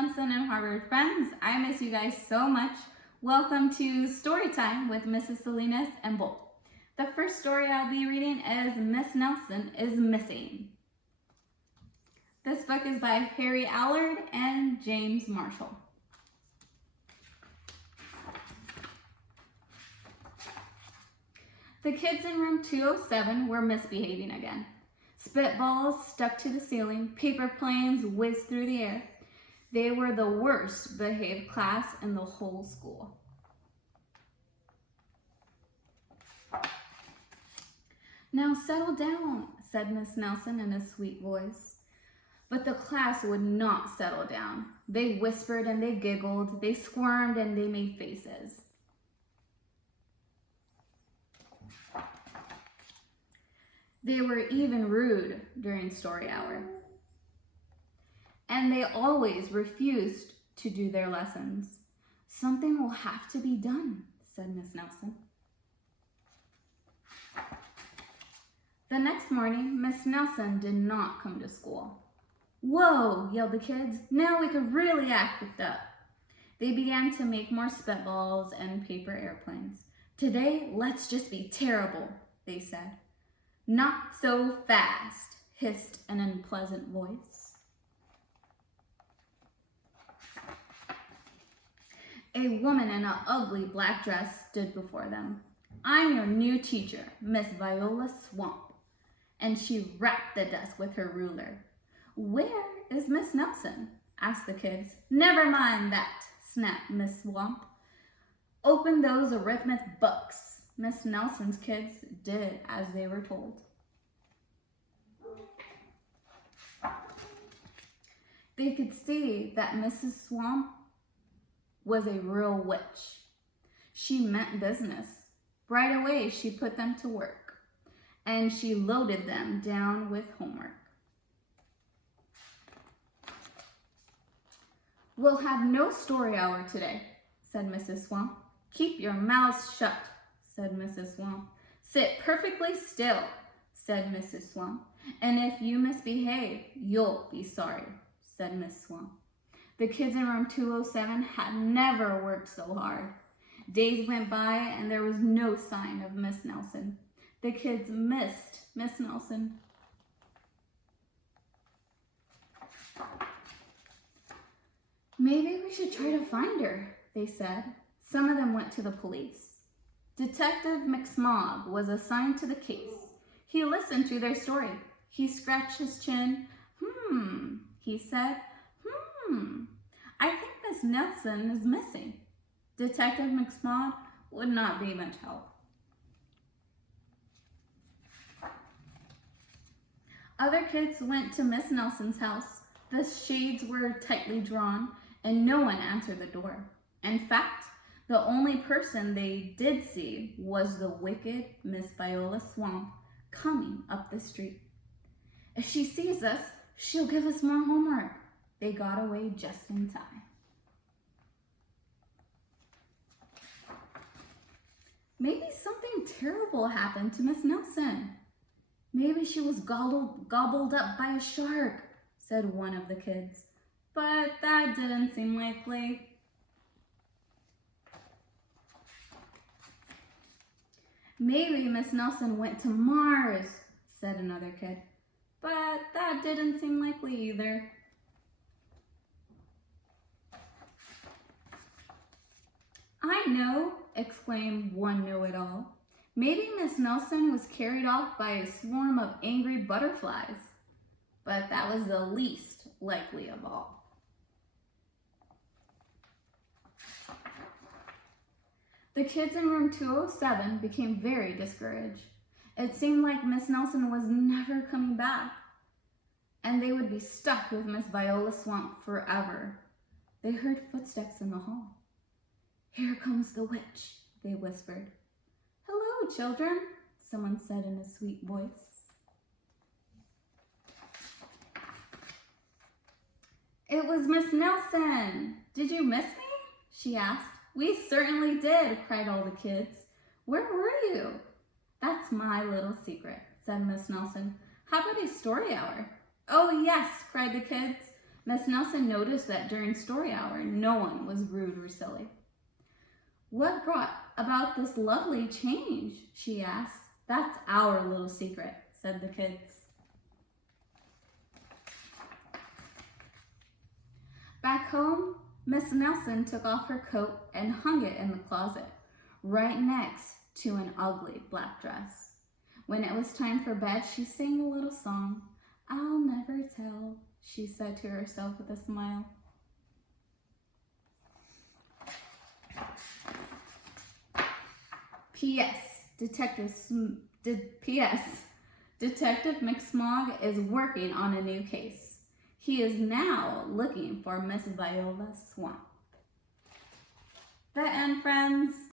Clemson and Harvard friends. I miss you guys so much. Welcome to Storytime with Mrs. Salinas and Bolt. The first story I'll be reading is Miss Nelson is Missing. This book is by Harry Allard and James Marshall. The kids in room 207 were misbehaving again. Spitballs stuck to the ceiling, paper planes whizzed through the air. They were the worst behaved class in the whole school. "Now settle down," said Miss Nelson in a sweet voice. But the class would not settle down. They whispered and they giggled, they squirmed and they made faces. They were even rude during story hour. And they always refused to do their lessons. "Something will have to be done," said Miss Nelson. The next morning, Miss Nelson did not come to school. "Whoa," yelled the kids. "Now we could really act up." They began to make more spitballs and paper airplanes. "Today, let's just be terrible," they said. "Not so fast," hissed an unpleasant voice. A woman in an ugly black dress stood before them. "I'm your new teacher, Miss Viola Swamp." And she rapped the desk with her ruler. "Where is Miss Nelson?" asked the kids. "Never mind that," snapped Miss Swamp. "Open those arithmetic books." Miss Nelson's kids did as they were told. They could see that Mrs. Swamp was a real witch. She meant business. Right away, she put them to work, and she loaded them down with homework. "We'll have no story hour today," said Mrs. Swamp. "Keep your mouths shut," said Mrs. Swamp. "Sit perfectly still," said Mrs. Swamp. "And if you misbehave, you'll be sorry," said Miss Swamp. The kids in room 207 had never worked so hard. Days went by and there was no sign of Miss Nelson. The kids missed Miss Nelson. "Maybe we should try to find her," they said. Some of them went to the police. Detective McSmog was assigned to the case. He listened to their story. He scratched his chin. He said, "I think Miss Nelson is missing." Detective McSmog would not be much help. Other kids went to Miss Nelson's house. The shades were tightly drawn, and no one answered the door. In fact, the only person they did see was the wicked Miss Viola Swamp coming up the street. "If she sees us, she'll give us more homework." They got away just in time. "Maybe something terrible happened to Miss Nelson. Maybe she was gobbled up by a shark," said one of the kids. But that didn't seem likely. "Maybe Miss Nelson went to Mars," said another kid. But that didn't seem likely either. "I know," exclaimed one know-it-all. "Maybe Miss Nelson was carried off by a swarm of angry butterflies." But that was the least likely of all. The kids in room 207 became very discouraged. It seemed like Miss Nelson was never coming back, and they would be stuck with Miss Viola Swamp forever. They heard footsteps in the hall. "Here comes the witch," they whispered. "Hello, children," someone said in a sweet voice. "It was Miss Nelson. Did you miss me?" she asked. "We certainly did," cried all the kids. "Where were you?" "That's my little secret," said Miss Nelson. "How about a story hour?" "Oh yes," cried the kids. Miss Nelson noticed that during story hour, no one was rude or silly. "What brought about this lovely change?" she asked. "That's our little secret," said the kids. Back home, Miss Nelson took off her coat and hung it in the closet, right next to an ugly black dress. When it was time for bed, she sang a little song. "I'll never tell," she said to herself with a smile. P.S. Detective McSmog is working on a new case. He is now looking for Miss Viola Swamp. The end, friends.